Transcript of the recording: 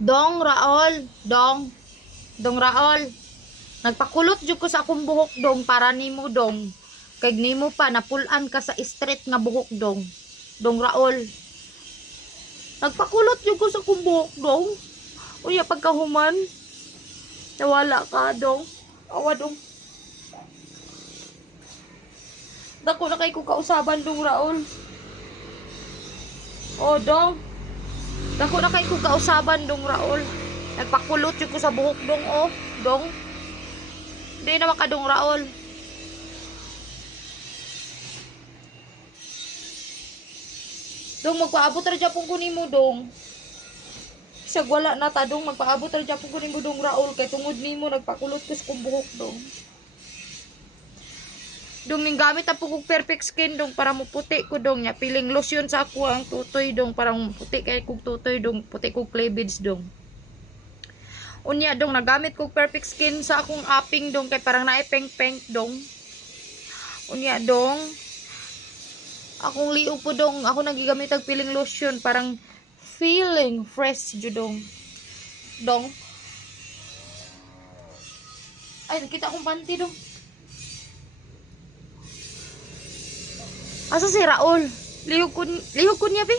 Dong Raol, Dong Raol. Nagpakulot jud ko sa akong buhok dong para nimo dong. Kay nimo pa napulan ka sa straight nga buhok dong. Dong Raol. Nagpakulot jud ko sa akong buhok dong. Unya pagkahuman. Nawala ka dong. Awa dong. Dako na kay ko kausaban dong Raol. Oh dong. Dako na kay ko kausaban dong Raol. Nagpakulot jud ko sa buhok dong oh. Dong. Hindi na makadong Raol. Dong, magpaabot ra dyan pong kunin mo, dong. Isag wala na ta, dong. Magpaabot ra dyan pong kunin mo, dong, Raul. Kay tungod ni mo, nagpakulot ko sa kong buhok, dong. Dong, ning gamit na po kong perfect skin, dong, para mo puti ko, dong. Nya, piling lotion sa ako ang tutoy, dong. Para mo puti kay kong tutoy, dong. Puti kong cleavage, dong. Unya, dong, nagamit kong perfect skin sa akong aping, dong. Kay parang naipeng-peng, dong. Unya, dong. Akong liu po dong, ako nagigamit ang peeling lotion, parang feeling fresh judong. Dong. Ay, nakita akong panty dong. Asa si Raul? Lihog ko niya, be?